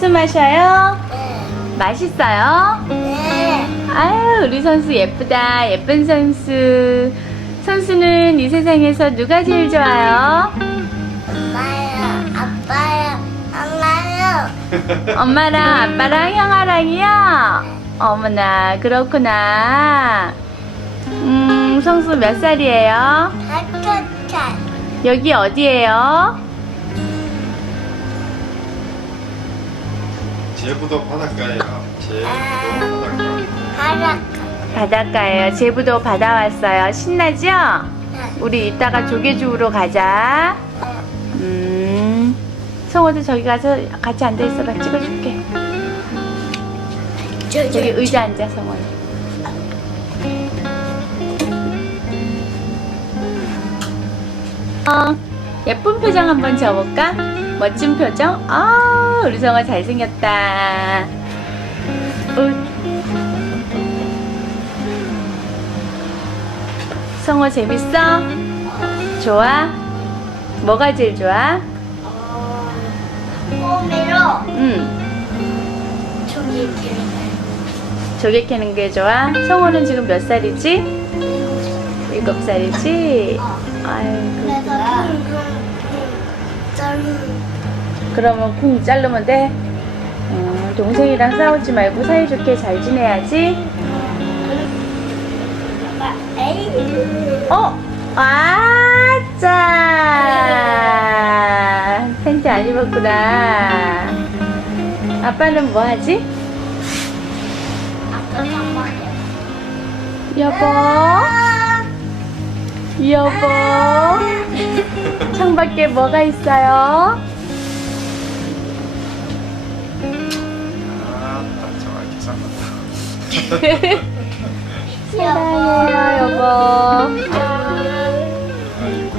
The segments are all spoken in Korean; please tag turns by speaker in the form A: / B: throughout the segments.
A: 주스 마셔요?
B: 네.
A: 맛있어요?
B: 네.
A: 아유, 우리 선수 예쁘다. 예쁜 선수. 선수는 이 세상에서 누가 제일 좋아요?
B: 엄마요, 아빠요, 엄마요.
A: 엄마랑 아빠랑 형아랑이요? 어머나, 그렇구나. 음, 성수 몇 살이에요?
B: 학교차.
A: 여기 어디예요?
C: 제부도 바닷가예요. 제부도 바닷가.
B: 바닷가.
A: 바닷가예요. 제부도 바다 왔어요. 신나죠?
B: 네.
A: 우리 이따가 조개 주우러 가자. 음, 성호도 저기 가서 같이 앉아 있어봐. 찍어줄게.
B: 저,
A: 저기 의자 앉아, 성호. 어, 예쁜 표정 한번 지어볼까? 멋진 표정? 아, 우리 성호 잘생겼다. 우. 성호 재밌어? 좋아? 뭐가 제일 좋아?
B: 꼬미로
A: 응,
B: 저기 기르네.
A: 조개 캐는 게 좋아? 성호는 지금 몇 살이지? 일곱 살이지? 아유, 그러면 쿵 자르면 돼? 어, 동생이랑 싸우지 말고 사이좋게 잘 지내야지. 어? 아짜! 팬티 안 입었구나. 아빠는 뭐 하지? 여보? 여보? 창밖에 뭐가 있어요? 사랑해요, 여보.
C: 아이고.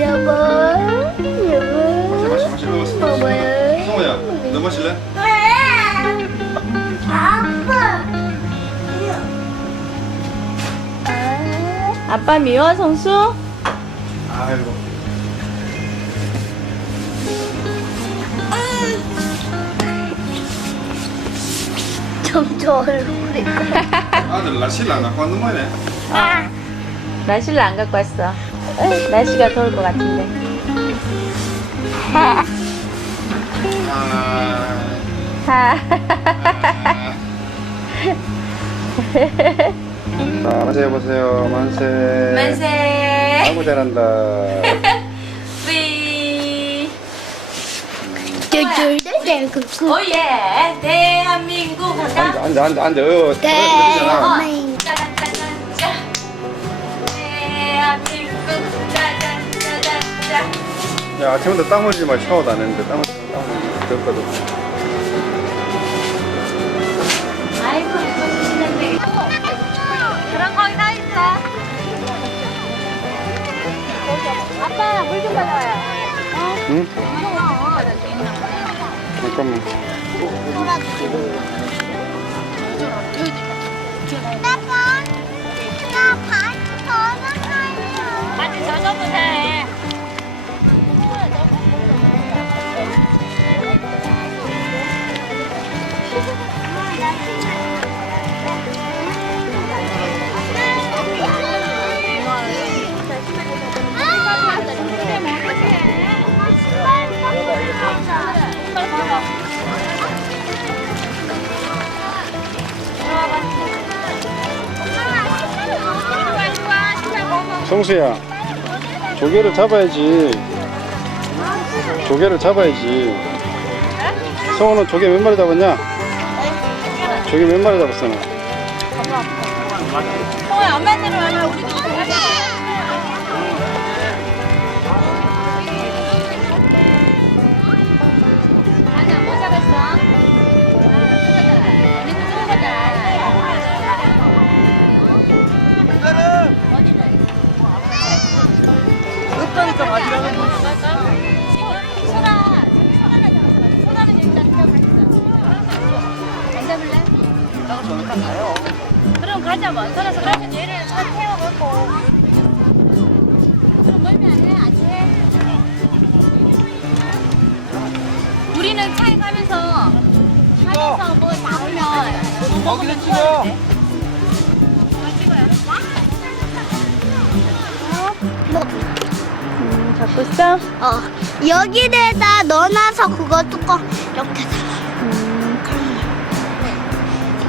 B: 여보, 여보. 뭐야?
C: 성호야, 너 마실래?
B: 아빠
A: 미워, 성수?
B: 점점 얼굴이 커.
C: 아들 날씨를 안 갖고 왔는 모양이네.
B: 아,
A: 날씨를 안 갖고 왔어. 날씨가 더울 것 같은데.
C: 아,
A: 하.
C: 자, 만세 해보세요. 만세.
A: 만세.
C: 아이고 잘한다.
A: 오예. 대한민국
C: 앉아, 앉아. 어, 떨어지잖아.
B: 대한민국.
A: 짜잔 짜잔 짜. 대한민국 짜잔 짜잔 짜.
C: 야, 아침부터 땀 흘리지 마. 샤워도 안 했는데 땀 흘리지 땀 흘리지 덥거든.
A: 같이
C: 성수야, 조개를 잡아야지. 조개를 잡아야지. 성우는 조개 몇 마리 잡았냐? 조개 몇 마리 잡았어? 너?
A: 성호야 엄마 내려와라 우리
D: 이따가 저녁 가요
A: 그럼 가자 뭐. 소라서 그러면 얘를 차 태워갖고. 그럼 멀면 안 해? 안 해? 우리는 차에 가면서 차에서 뭐 나오면 뭐 먹으면
D: 찍어.
A: 좋아하는데. 뭐 찍어요? 음, 잡고 있어?
B: 어, 여기에다 넣어놔서 그거 뚜껑 이렇게 닫아.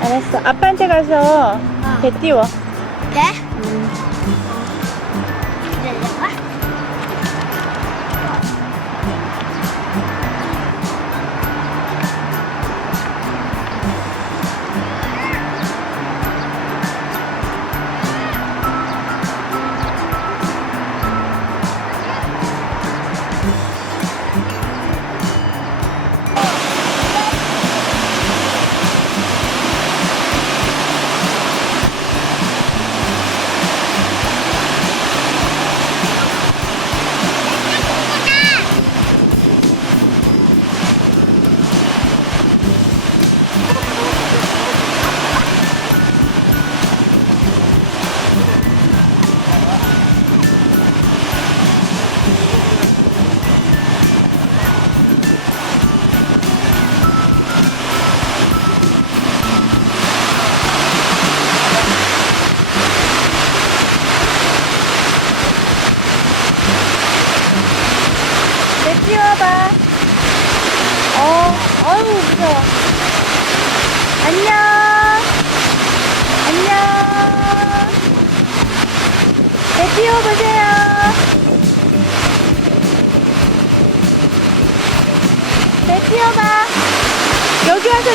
A: 알았어. 아빠한테 가서 배 띄워.
B: 돼?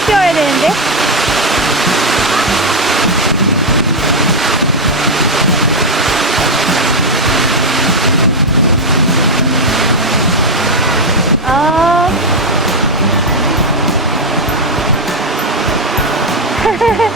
A: 띄워야 되는데. 아.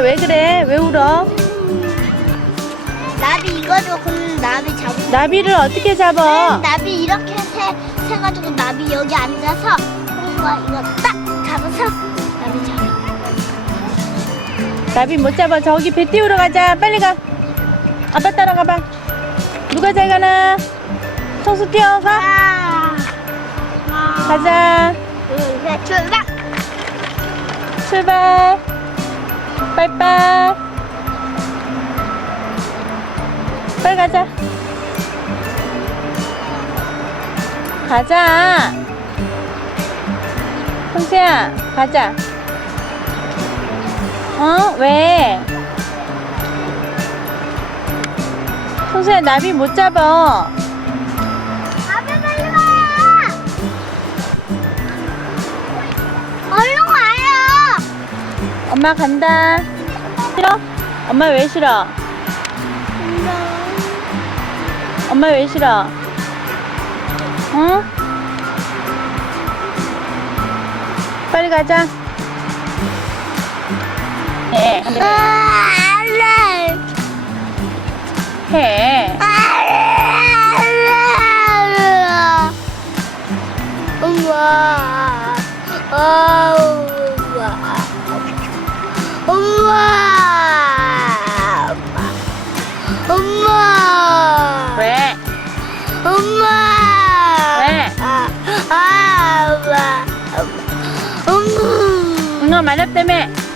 A: 왜 그래? 왜 울어?
B: 나비 이거 줘. 그럼 나비 잡고.
A: 나비를 어떻게 잡아?
B: 나비 이렇게 세, 세가지고 나비 여기 앉아서 그리고 이거 딱 잡았어. 나비 잡아.
A: 나비 못 잡아. 저기 배 띄우러 가자. 빨리 가. 아빠 따라가봐. 누가 잘 가나? 청수 뛰어가.
B: 아.
A: 가자.
B: 둘, 셋, 출발.
A: 출발. 빠이빠이. 빨리 가자. 가자. 성수야, 가자. 어? 왜? 성수야, 나비 못 잡아. 엄마 간다. 싫어? 엄마 왜 싫어? 엄마 왜 싫어? 응? 빨리 가자. 해.
B: 아, 알레.
A: 해.
B: 엄마. 엄 엄마. 엄마.
A: 왜?
B: 엄마.
A: 왜?
B: 아, 아, 엄마. 엄마.
A: 응어 말았다며.